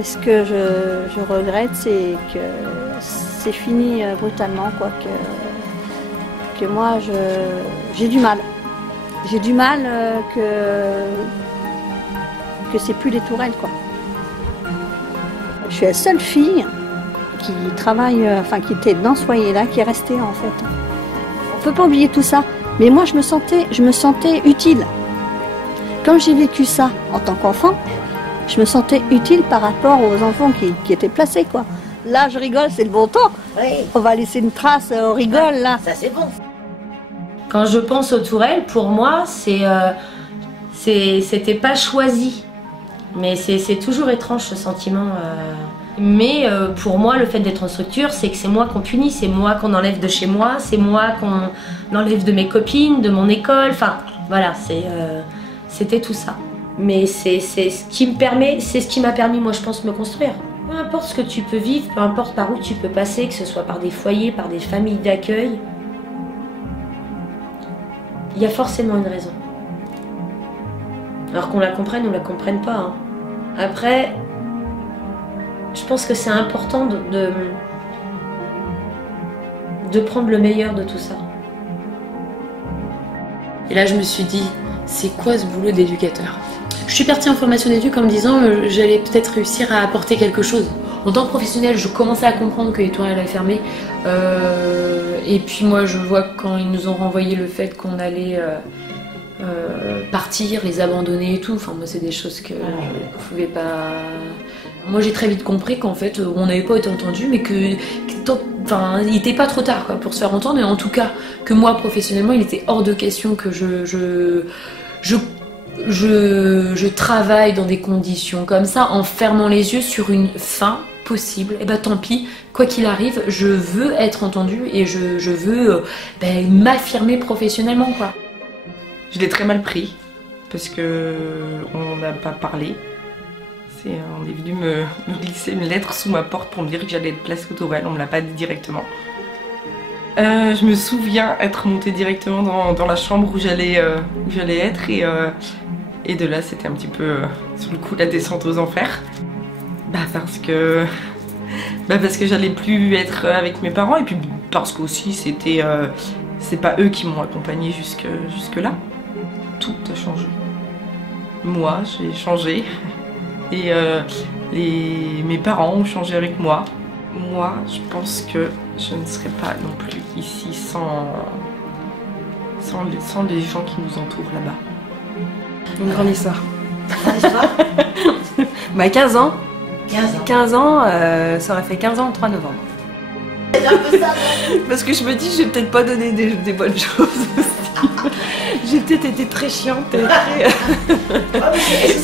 Ce que je regrette, c'est que c'est fini brutalement, quoi. Que moi, j'ai du mal. J'ai du mal que c'est plus les tourelles, quoi. Je suis la seule fille qui travaille, qui était dans ce foyer-là, qui est restée en fait. On ne peut pas oublier tout ça. Mais moi, je me sentais utile. Comme j'ai vécu ça en tant qu'enfant, je me sentais utile par rapport aux enfants qui étaient placés, quoi. Là, je rigole, c'est le bon temps. Oui. On va laisser une trace, on rigole, là. Ça, c'est bon. Quand je pense aux tourelles, pour moi, c'était pas choisi. Mais c'est toujours étrange, ce sentiment. Mais pour moi, le fait d'être en structure, c'est que c'est moi qu'on punit, c'est moi qu'on enlève de chez moi, c'est moi qu'on enlève de mes copines, de mon école. Enfin, voilà, c'était tout ça. Mais c'est ce qui m'a permis, moi je pense, de me construire. Peu importe ce que tu peux vivre, peu importe par où tu peux passer, que ce soit par des foyers, par des familles d'accueil, il y a forcément une raison. Alors qu'on la comprenne ou la comprenne pas. Hein. Après, je pense que c'est important de prendre le meilleur de tout ça. Et là je me suis dit, c'est quoi ce boulot d'éducateur ? Je suis partie en formation d'éduc en me disant j'allais peut-être réussir à apporter quelque chose. En tant que professionnelle, je commençais à comprendre que les tourelles allaient fermer. Et puis moi, je vois quand ils nous ont renvoyé le fait qu'on allait partir, les abandonner et tout. Enfin, moi, c'est des choses que je ne pouvais pas... Moi, j'ai très vite compris qu'en fait, on n'avait pas été entendu, mais il n'était pas trop tard, quoi, pour se faire entendre. Et en tout cas, que moi, professionnellement, il était hors de question que je travaille dans des conditions comme ça, en fermant les yeux sur une fin possible. Et bah tant pis, quoi qu'il arrive, je veux être entendue et je veux m'affirmer professionnellement, quoi. Je l'ai très mal pris parce que on n'a pas parlé. On est venu me glisser une lettre sous ma porte pour me dire que j'allais être placée aux tourelles. On me l'a pas dit directement. Je me souviens être montée directement dans la chambre où j'allais être et de là c'était un petit peu sur le coup la descente aux enfers. Parce que j'allais plus être avec mes parents et puis parce qu'aussi c'est pas eux qui m'ont accompagnée jusque là. Tout a changé. Moi j'ai changé et mes parents ont changé avec moi. Moi je pense que je ne serais pas non plus ici sans les gens qui nous entourent là-bas. Une grande histoire. 15 ans. 15 ans, ça aurait fait 15 ans le 3 novembre. C'est un peu ça, Parce que je me dis, je vais peut-être pas donner des bonnes choses aussi. J'ai peut-être été très chiante. Et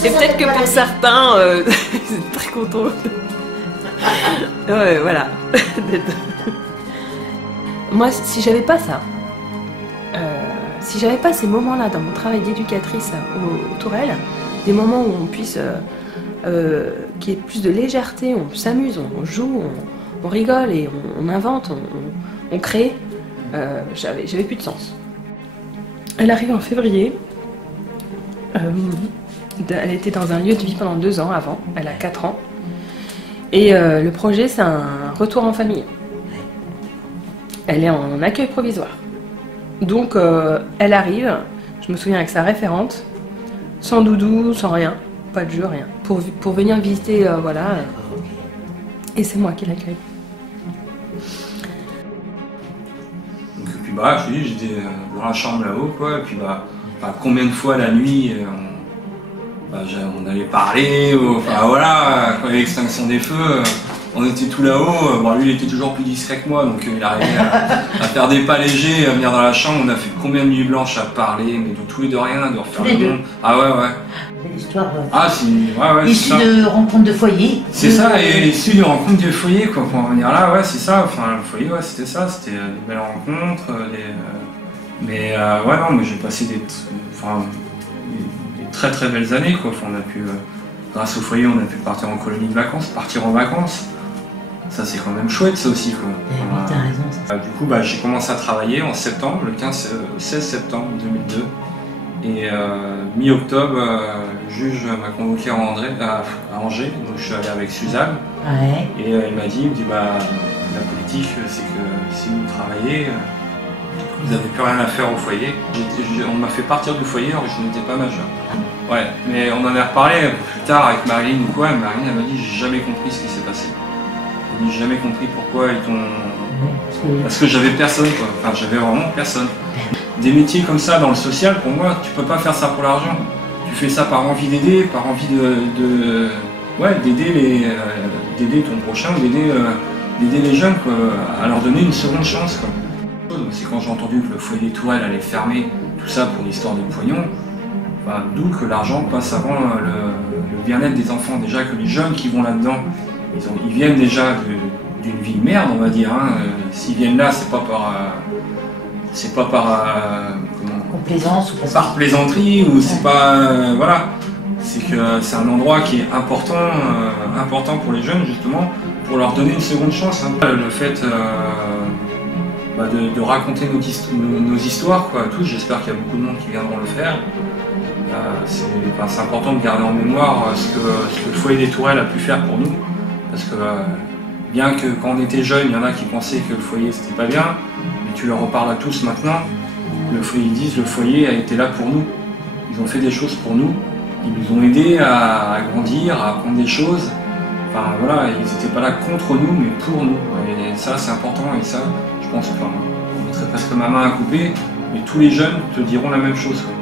peut-être que pour certains, ils étaient très contents. Ouais, voilà. Moi, si j'avais pas ça, si j'avais pas ces moments-là dans mon travail d'éducatrice aux tourelles, des moments où on puisse, qu'il y ait plus de légèreté, on s'amuse, on joue, on rigole et on invente, on crée, j'avais plus de sens. Elle arrive en février, elle était dans un lieu de vie pendant 2 ans avant, elle a 4 ans, et le projet c'est un retour en famille. Elle est en accueil provisoire. Donc elle arrive, je me souviens avec sa référente, sans doudou, sans rien, pas de jeu, rien, pour venir visiter, voilà, et c'est moi qui l'accueille. Donc puis je dis, j'étais dans la chambre là-haut, quoi, et puis combien de fois la nuit on allait parler, enfin voilà, quand il y a l'extinction des feux, on était tout là-haut. Bon, lui, il était toujours plus discret que moi, donc il arrivait à faire des pas légers, à venir dans la chambre. On a fait combien de nuits blanches à parler, mais de tout et de rien, de refaire le monde. Ah ouais, ouais. Belle histoire. Ah, c'est ouais, Issu de rencontres de foyer. C'est ça, et issu de rencontres de foyer, quoi, pour en venir là, ouais, c'est ça. Enfin, le foyer, ouais, c'était ça, c'était des belles rencontres, mais ouais, non, mais j'ai passé des très très belles années, quoi. Enfin, on a pu, grâce au foyer, on a pu partir en colonie de vacances, partir en vacances. Ça, c'est quand même chouette, ça aussi, quoi. Oui, t'as raison. Ça. Du coup, j'ai commencé à travailler en septembre, le 16 septembre 2002. Et mi-octobre, le juge m'a convoqué à Angers, donc je suis allé avec Suzanne. Ouais. Et il m'a dit, la politique, c'est que si vous travaillez, vous n'avez plus rien à faire au foyer. On m'a fait partir du foyer alors que je n'étais pas majeur. Ouais, mais on en a reparlé plus tard avec Marilyn ou quoi, et Marilyn elle m'a dit, j'ai jamais compris ce qui s'est passé. Elle m'a dit, j'ai jamais compris pourquoi ils t'ont... Parce que j'avais personne, quoi. Enfin, j'avais vraiment personne. Des métiers comme ça dans le social, pour moi, tu peux pas faire ça pour l'argent. Tu fais ça par envie d'aider, par envie d'aider ton prochain, d'aider les jeunes, quoi, à leur donner une seconde chance, quoi. C'est quand j'ai entendu que le foyer Tourelle allait fermer, tout ça pour l'histoire de pognon, d'où que l'argent passe avant le bien-être des enfants. Déjà que les jeunes qui vont là-dedans, ils viennent déjà d'une vie de merde, on va dire. Hein. S'ils viennent là, c'est pas par complaisance ou par plaisanterie, ou c'est pas voilà. C'est que c'est un endroit qui est important pour les jeunes, justement, pour leur donner une seconde chance. Hein. Le fait de raconter nos histoires, quoi, tous. J'espère qu'il y a beaucoup de monde qui viendront le faire. C'est important de garder en mémoire ce que le foyer des Tourelles a pu faire pour nous, parce que bien que quand on était jeunes, il y en a qui pensaient que le foyer c'était pas bien, mais tu leur reparles à tous maintenant. Ils disent le foyer a été là pour nous. Ils ont fait des choses pour nous. Ils nous ont aidés à grandir, à apprendre des choses. Enfin voilà, ils n'étaient pas là contre nous, mais pour nous. Et ça, c'est important. Et ça, je pense, on mettrait presque ma main à couper. Mais tous les jeunes te diront la même chose, quoi.